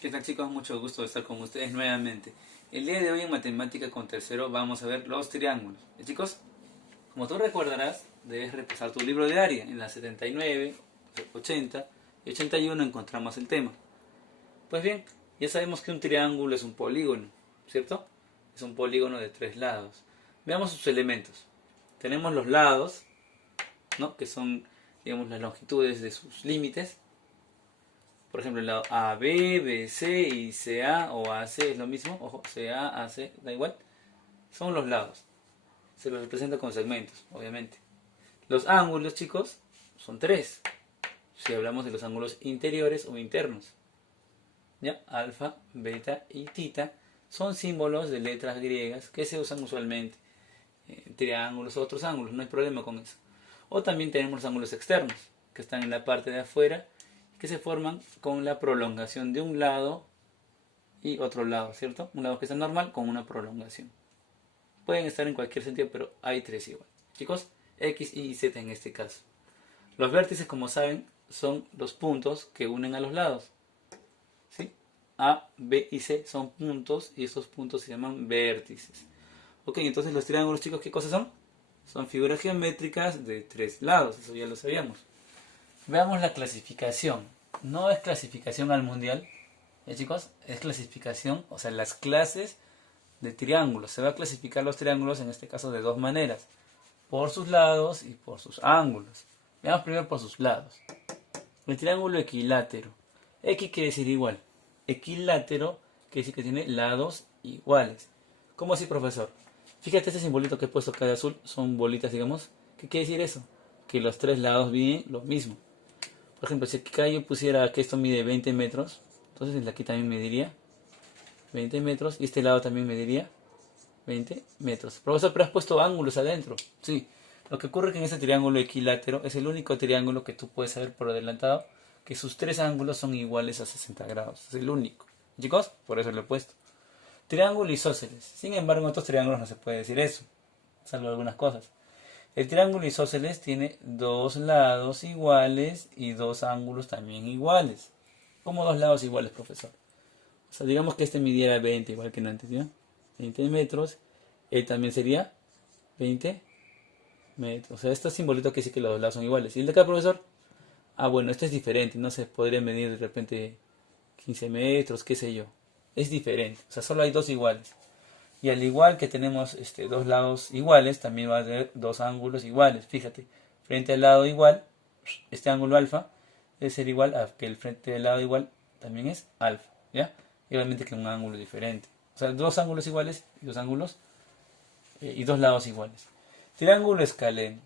¿Qué tal, chicos? Mucho gusto de estar con ustedes nuevamente. El día de hoy en Matemática con Tercero vamos a ver los triángulos. Chicos, como tú recordarás, debes repasar tu libro de área. En la 79, 80 y 81 encontramos el tema. Pues bien, ya sabemos que un triángulo es un polígono, ¿cierto? Es un polígono de tres lados. Veamos sus elementos. Tenemos los lados, ¿no? Que son, digamos, las longitudes de sus límites. Por ejemplo, el lado AB, BC y CA o AC es lo mismo. Ojo, CA, AC, da igual. Son los lados. Se los representa con segmentos, obviamente. Los ángulos, chicos, son tres. Si hablamos de los ángulos interiores o internos. ¿Ya? Alfa, beta y tita son símbolos de letras griegas que se usan usualmente en triángulos o otros ángulos. No hay problema con eso. O también tenemos los ángulos externos, que están en la parte de afuera, que se forman con la prolongación de un lado y otro lado, ¿cierto? Un lado que está normal con una prolongación. Pueden estar en cualquier sentido, pero hay tres igual. Chicos, X, Y y Z en este caso. Los vértices, como saben, son los puntos que unen a los lados. ¿Sí? A, B y C son puntos y estos puntos se llaman vértices. Ok, entonces los triángulos, chicos, ¿qué cosas son? Son figuras geométricas de tres lados, eso ya lo sabíamos. Veamos la clasificación. No es clasificación al mundial, chicos, es clasificación, o sea, las clases de triángulos. Se va a clasificar los triángulos en este caso de dos maneras, por sus lados y por sus ángulos. Veamos primero por sus lados. El triángulo equilátero. X quiere decir igual. Equilátero quiere decir que tiene lados iguales. ¿Cómo así, profesor? Fíjate este simbolito que he puesto acá de azul, son bolitas, digamos. ¿Qué quiere decir eso? Que los tres lados miden lo mismo. Por ejemplo, si acá yo pusiera que esto mide 20 metros, entonces aquí también mediría 20 metros y este lado también mediría 20 metros. Profesor, pero has puesto ángulos adentro. Sí, lo que ocurre es que en este triángulo equilátero es el único triángulo que tú puedes saber por adelantado que sus tres ángulos son iguales a 60 grados. Es el único. Chicos, por eso lo he puesto. Triángulo isósceles. Sin embargo, en otros triángulos no se puede decir eso, salvo algunas cosas. El triángulo isósceles tiene dos lados iguales y dos ángulos también iguales. ¿Cómo dos lados iguales, profesor? O sea, digamos que este midiera 20, igual que antes, ¿ya? 20 metros. Él también sería 20 metros. O sea, este simbolito que dice que los dos lados son iguales. ¿Y el de acá, profesor? Ah, bueno, este es diferente. No se podría medir de repente 15 metros, qué sé yo. Es diferente. O sea, solo hay dos iguales. Y al igual que tenemos dos lados iguales, también va a tener dos ángulos iguales. Fíjate, frente al lado igual, este ángulo alfa debe ser igual a que el frente del lado igual también es alfa, ¿ya? Igualmente que un ángulo diferente. O sea, dos ángulos iguales y dos ángulos y dos lados iguales. Triángulo escaleno.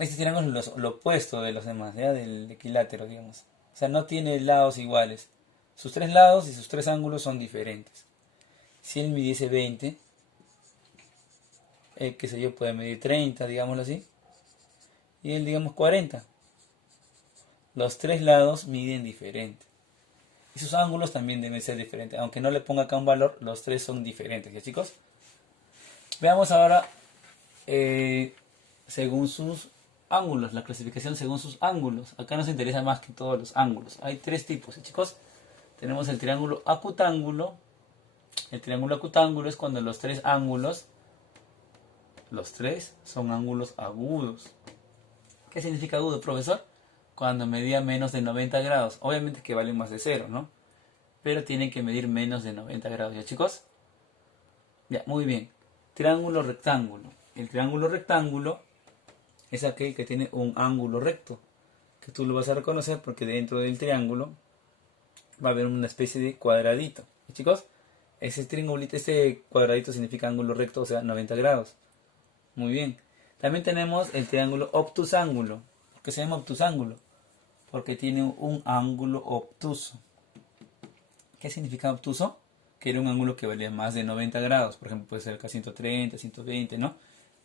Este triángulo es lo opuesto de los demás, ¿ya? Del equilátero, digamos. O sea, no tiene lados iguales. Sus tres lados y sus tres ángulos son diferentes. Si él midiese 20, qué sé yo, puede medir 30, digámoslo así. Y él, digamos, 40. Los tres lados miden diferente. Y sus ángulos también deben ser diferentes. Aunque no le ponga acá un valor, los tres son diferentes, ¿ya, chicos? Veamos ahora según sus ángulos, la clasificación según sus ángulos. Acá nos interesa más que todos los ángulos. Hay tres tipos, ¿sí, chicos? Tenemos el triángulo acutángulo. El triángulo acutángulo es cuando los tres ángulos, los tres son ángulos agudos. ¿Qué significa agudo, profesor? Cuando medía menos de 90 grados. Obviamente que valen más de cero, ¿no? Pero tienen que medir menos de 90 grados, ¿ya, chicos? Ya, muy bien. Triángulo rectángulo. El triángulo rectángulo es aquel que tiene un ángulo recto, que tú lo vas a reconocer porque dentro del triángulo va a haber una especie de cuadradito. ¿Y, chicos? Ese triangulito, ese cuadradito significa ángulo recto, o sea, 90 grados. Muy bien. También tenemos el triángulo obtusángulo. ¿Por qué se llama obtusángulo? Porque tiene un ángulo obtuso. ¿Qué significa obtuso? Que era un ángulo que valía más de 90 grados. Por ejemplo, puede ser acá 130, 120, ¿no?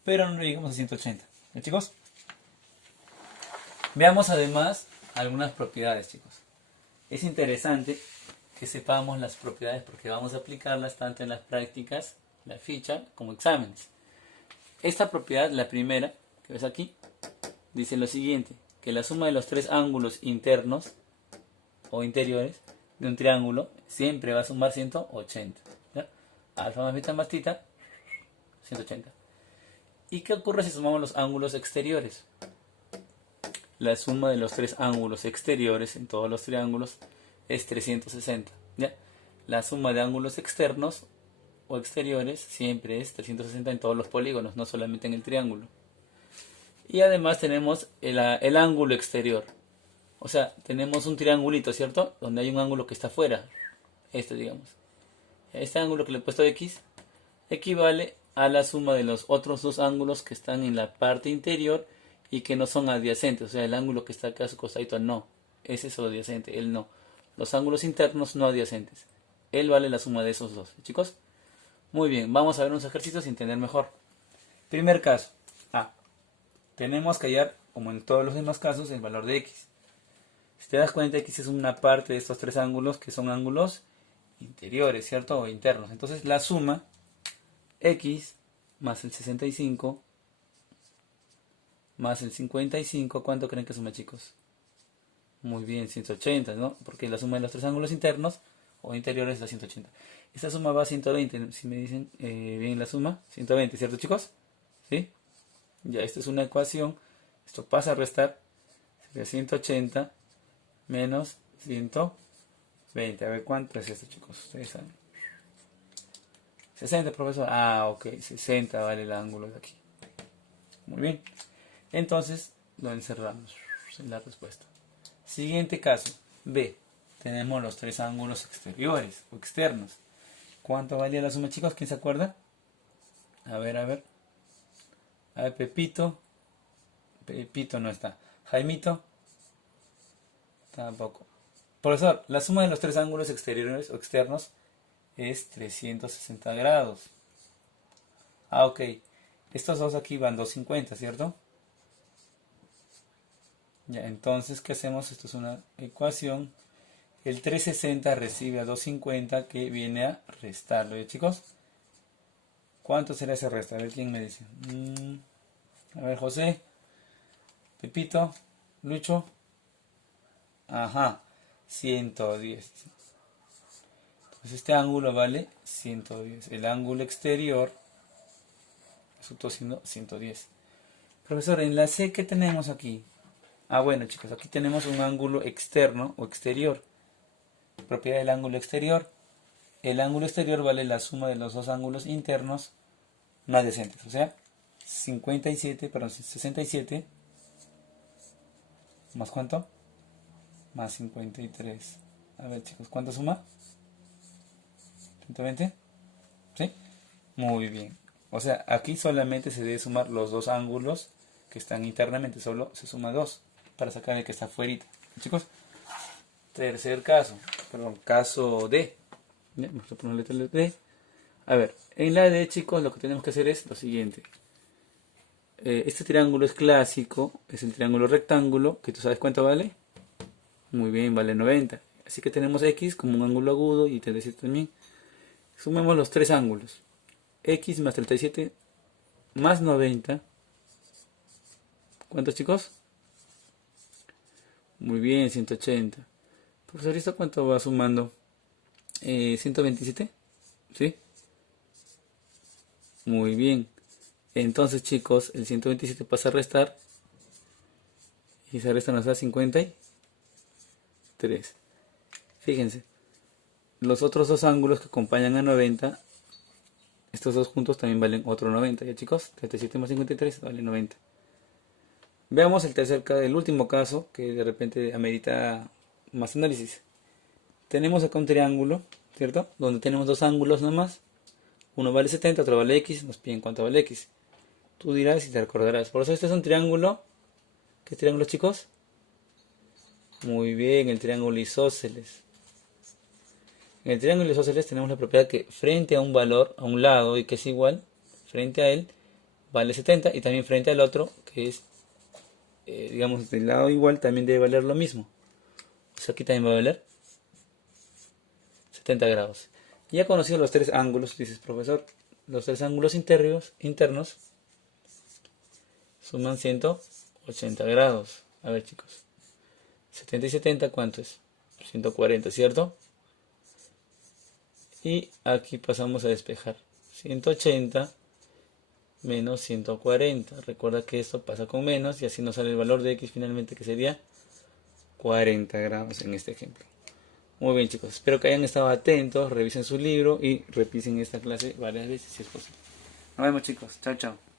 Pero no llegamos a 180. ¿Ya, chicos? Veamos además algunas propiedades, chicos. Es interesante que sepamos las propiedades porque vamos a aplicarlas tanto en las prácticas, la ficha, como exámenes. Esta propiedad, la primera, que ves aquí, dice lo siguiente, que la suma de los tres ángulos internos o interiores de un triángulo siempre va a sumar 180. ¿Ya? Alfa más beta más tita, 180. ¿Y qué ocurre si sumamos los ángulos exteriores? La suma de los tres ángulos exteriores en todos los triángulos es 360. ¿Ya? La suma de ángulos externos o exteriores siempre es 360 en todos los polígonos, no solamente en el triángulo. Y además tenemos el ángulo exterior. O sea, tenemos un triangulito, ¿cierto? Donde hay un ángulo que está afuera. Este, digamos. Este ángulo que le he puesto X equivale a la suma de los otros dos ángulos que están en la parte interior y que no son adyacentes. O sea, el ángulo que está acá a su costadito no. Ese es adyacente, él no. Los ángulos internos no adyacentes. Él vale la suma de esos dos. ¿Chicos? Muy bien, vamos a ver unos ejercicios y entender mejor. Primer caso. A. Tenemos que hallar, como en todos los demás casos, el valor de X. Si te das cuenta, X es una parte de estos tres ángulos que son ángulos interiores, ¿cierto? O internos. Entonces la suma X más el 65 más el 55, ¿cuánto creen que suma, chicos? Muy bien, 180, ¿no? Porque la suma de los tres ángulos internos o interiores es la 180. Esta suma va a 120, si me dicen bien la suma, 120, ¿cierto, chicos? ¿Sí? Ya, esta es una ecuación. Esto pasa a restar. Sería 180 menos 120. A ver, ¿cuánto es esto, chicos? Ustedes saben. 60, profesor. Ah, ok, 60 vale el ángulo de aquí. Muy bien. Entonces, lo encerramos en la respuesta. Siguiente caso. B. Tenemos los tres ángulos exteriores o externos. ¿Cuánto valía la suma, chicos? ¿Quién se acuerda? A ver, a ver. A ver, Pepito. Pepito no está. Jaimito. Tampoco. Profesor, la suma de los tres ángulos exteriores o externos es 360 grados. Ah, ok. Estos dos aquí van 250, ¿cierto? Ya, entonces, ¿qué hacemos? Esto es una ecuación. El 360 recibe a 250 que viene a restarlo. ¿Ya, chicos? ¿Cuánto será ese resto? A ver, ¿quién me dice? A ver, José. Pepito. Lucho. Ajá. 110. Entonces este ángulo vale 110. El ángulo exterior resultó siendo 110. Profesor, en la C, ¿qué tenemos aquí? Ah, bueno, chicos, aquí tenemos un ángulo externo o exterior. Propiedad del ángulo exterior. El ángulo exterior vale la suma de los dos ángulos internos no adyacentes. O sea, 67 más ¿cuánto? Más 53. A ver, chicos, ¿cuánto suma? 120. ¿Sí? Muy bien. O sea, aquí solamente se debe sumar los dos ángulos que están internamente. Solo se suma 2 para sacar el que está afuera. Chicos, tercer caso. Perdón, caso D. Vamos a poner la letra D. A ver, en la D, chicos, lo que tenemos que hacer es lo siguiente. Este triángulo es clásico. Es el triángulo rectángulo. ¿Que tú sabes cuánto vale? Muy bien, vale 90. Así que tenemos X como un ángulo agudo y 37 también. Sumemos los tres ángulos. X más 37 más 90. ¿Cuántos, chicos? Muy bien, 180. Profesor, ¿esto cuánto va sumando? 127. ¿Sí? Muy bien. Entonces, chicos, el 127 pasa a restar. Y se resta nos da 53. Fíjense. Los otros dos ángulos que acompañan a 90, estos dos juntos también valen otro 90. ¿Ya, chicos? 37 más 53 vale 90. Veamos el último caso que de repente amerita más análisis. Tenemos acá un triángulo, ¿cierto? Donde tenemos dos ángulos nomás. Uno vale 70, otro vale X. Nos piden cuánto vale X. Tú dirás y te recordarás. Por eso este es un triángulo. ¿Qué triángulo, chicos? Muy bien, el triángulo isósceles. En el triángulo isósceles tenemos la propiedad que frente a un valor, a un lado y que es igual, frente a él, vale 70 y también frente al otro, que es, digamos, del lado igual, también debe valer lo mismo. O sea, aquí también va a valer 70 grados. Ya conocido los tres ángulos, dices, profesor, los tres ángulos internos suman 180 grados. A ver, chicos, 70 y 70, ¿cuánto es? 140, ¿cierto? Y aquí pasamos a despejar. 180 menos 140. Recuerda que esto pasa con menos y así nos sale el valor de x finalmente, que sería 40 grados en este ejemplo. Muy bien, chicos, espero que hayan estado atentos, revisen su libro y repisen esta clase varias veces si es posible. Nos vemos, chicos. Chao, chao.